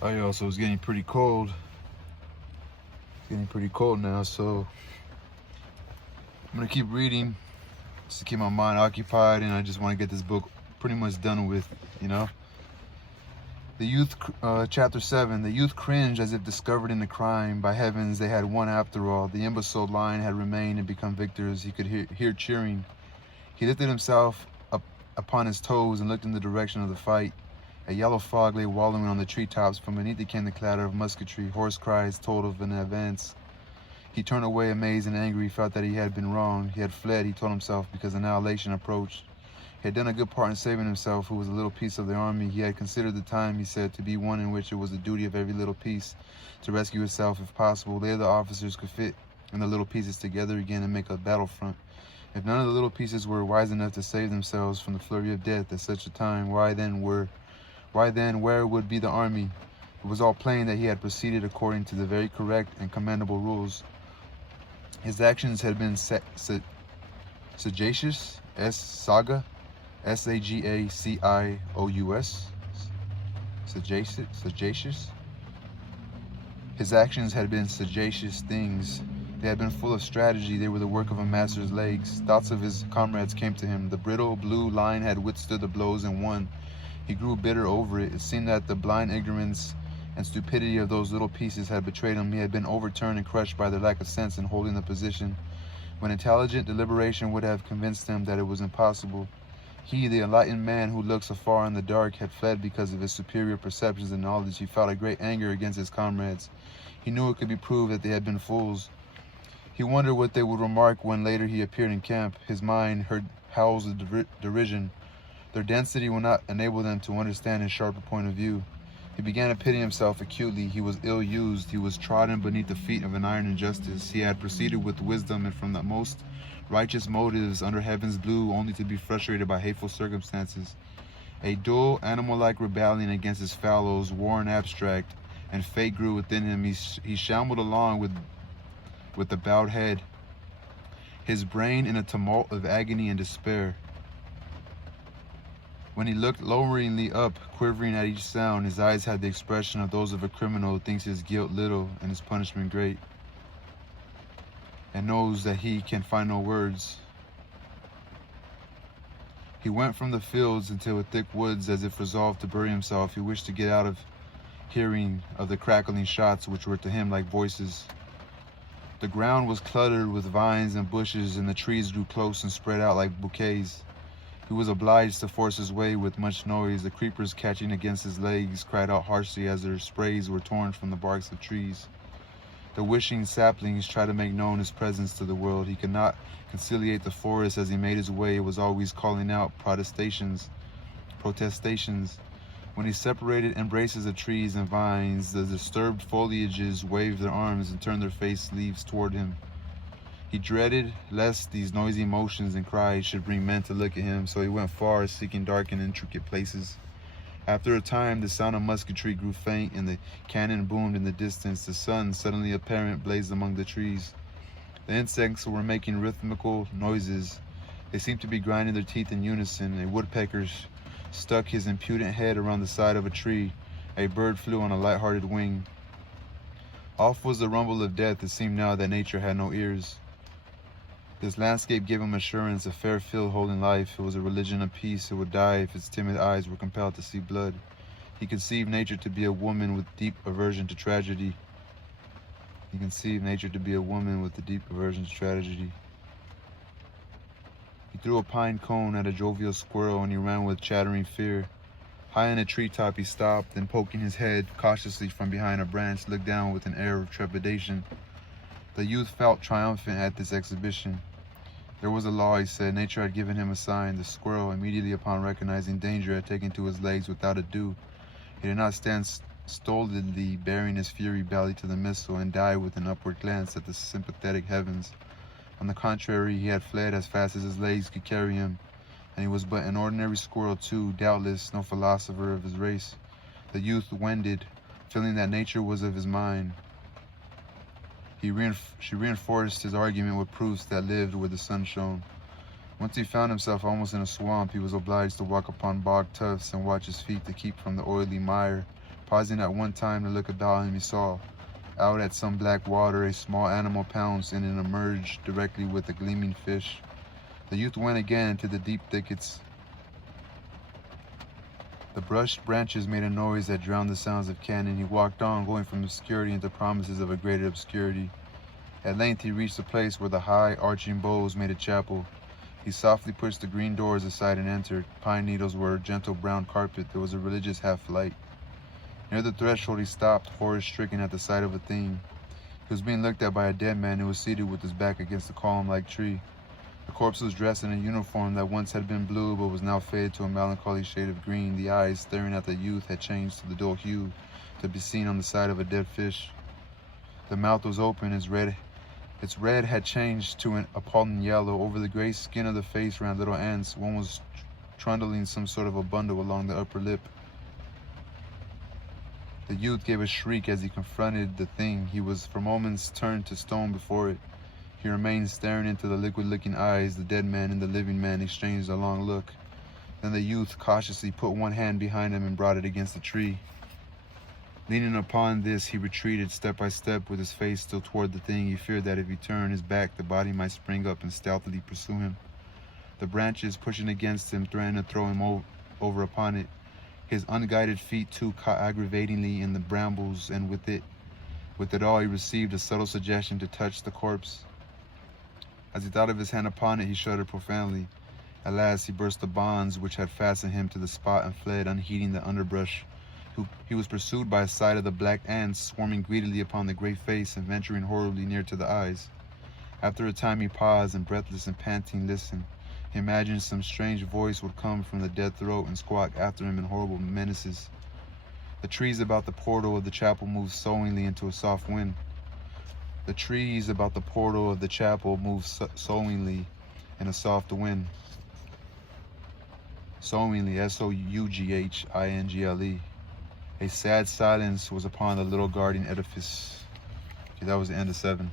Oh, yeah, so it's getting pretty cold. It's getting pretty cold now, so I'm gonna keep reading just to keep my mind occupied, and I just want to get this book pretty much done with, you know? The youth, chapter 7. The youth cringed as if discovered in a crime. By heavens, they had won after all. The imbecile lion had remained and become victors. He could hear cheering. He lifted himself up upon his toes and looked in the direction of the fight. A yellow fog lay wallowing on the treetops. From beneath it came the clatter of musketry. Hoarse cries told of an advance. He turned away, amazed and angry. He felt that he had been wrong. He had fled, he told himself, because annihilation approached. He had done a good part in saving himself, who was a little piece of the army. He had considered the time, he said, to be one in which it was the duty of every little piece to rescue itself if possible. Later, the officers could fit in the little pieces together again and make a battlefront. If none of the little pieces were wise enough to save themselves from the flurry of death at such a time, why then, where would be the army? It was all plain that he had proceeded according to the very correct and commendable rules. His actions had been sagacious, S-A-G-A-C-I-O-U-S, sagacious. His actions had been sagacious things. They had been full of strategy. They were the work of a master's legs. Thoughts of his comrades came to him. The brittle blue lion had withstood the blows and won. He grew bitter over it. It seemed that the blind ignorance and stupidity of those little pieces had betrayed him. He had been overturned and crushed by their lack of sense in holding the position, when intelligent deliberation would have convinced him that it was impossible. He, the enlightened man who looks afar in the dark, had fled because of his superior perceptions and knowledge. He felt a great anger against his comrades. He knew it could be proved that they had been fools. He wondered what they would remark when later he appeared in camp. His mind heard howls of derision. Their density would not enable them to understand his sharper point of view. He began to pity himself acutely. He was ill-used. He was trodden beneath the feet of an iron injustice. He had proceeded with wisdom and from the most righteous motives under heaven's blue, only to be frustrated by hateful circumstances. A dull, animal-like rebellion against his fellows wore an abstract, and fate grew within him. He shambled along with a bowed head, his brain in a tumult of agony and despair. When he looked loweringly up, quivering at each sound, his eyes had the expression of those of a criminal who thinks his guilt little and his punishment great, and knows that he can find no words. He went from the fields into the thick woods as if resolved to bury himself. He wished to get out of hearing of the crackling shots which were to him like voices. The ground was cluttered with vines and bushes, and the trees grew close and spread out like bouquets. He was obliged to force his way with much noise. The creepers catching against his legs cried out harshly as their sprays were torn from the barks of trees. The wishing saplings tried to make known his presence to the world. He could not conciliate the forest as he made his way. It was always calling out protestations. When he separated embraces of trees and vines, the disturbed foliages waved their arms and turned their face leaves toward him. He dreaded lest these noisy motions and cries should bring men to look at him, so he went far, seeking dark and intricate places. After a time, the sound of musketry grew faint, and the cannon boomed in the distance. The sun, suddenly apparent, blazed among the trees. The insects were making rhythmical noises. They seemed to be grinding their teeth in unison. A woodpecker stuck his impudent head around the side of a tree. A bird flew on a light-hearted wing. Off was the rumble of death. It seemed now that nature had no ears. This landscape gave him assurance, a fair field holding life. It was a religion of peace. It would die if its timid eyes were compelled to see blood. He conceived nature to be a woman with deep aversion to tragedy. He threw a pine cone at a jovial squirrel, and he ran with chattering fear. High in a treetop he stopped, and poking his head cautiously from behind a branch, looked down with an air of trepidation. The youth felt triumphant at this exhibition. There was a law, he said. Nature had given him a sign. The squirrel, immediately upon recognizing danger, had taken to his legs without ado. He did not stand stolidly, bearing his fury belly to the missile, and die with an upward glance at the sympathetic heavens. On the contrary, he had fled as fast as his legs could carry him, and he was but an ordinary squirrel too, doubtless no philosopher of his race. The youth wended, feeling that nature was of his mind. She reinforced his argument with proofs that lived where the sun shone. Once he found himself almost in a swamp, he was obliged to walk upon bog tufts and watch his feet to keep from the oily mire Pausing at one time to look about him, he saw, out at some black water, a small animal pounce and it emerged directly with a gleaming fish. The youth went again into the deep thickets. The brushed branches made a noise that drowned the sounds of cannon. He walked on, going from obscurity into promises of a greater obscurity. At length he reached a place where the high, arching boughs made a chapel. He softly pushed the green doors aside and entered. Pine needles were a gentle brown carpet. There was a religious half-light. Near the threshold he stopped, horror-stricken at the sight of a thing. He was being looked at by a dead man who was seated with his back against a column-like tree. The corpse was dressed in a uniform that once had been blue but was now faded to a melancholy shade of green. The eyes, staring at the youth, had changed to the dull hue to be seen on the side of a dead fish. The mouth was open, its red had changed to an appalling yellow. Over the gray skin of the face ran little ants. One was trundling some sort of a bundle along the upper lip. The youth gave a shriek as he confronted the thing. He was for moments turned to stone before it. He remained staring into the liquid-looking eyes. The dead man and the living man exchanged a long look. Then the youth cautiously put one hand behind him and brought it against the tree. Leaning upon this, he retreated step by step with his face still toward the thing. He feared that if he turned his back, the body might spring up and stealthily pursue him. The branches pushing against him threatened to throw him over upon it. His unguided feet too caught aggravatingly in the brambles, and with it all he received a subtle suggestion to touch the corpse. As he thought of his hand upon it, he shuddered profoundly. At last he burst the bonds which had fastened him to the spot and fled, unheeding the underbrush. He was pursued by a sight of the black ants swarming greedily upon the gray face and venturing horribly near to the eyes. After a time he paused and, breathless and panting, listened. He imagined some strange voice would come from the dead throat and squawk after him in horrible menaces. The trees about the portal of the chapel moved soughingly into a soft wind. The trees about the portal of the chapel moved soughingly in a soft wind. Soughingly, S-O-U-G-H-I-N-G-L-E. A sad silence was upon the little guarding edifice. Okay, that was the end of 7.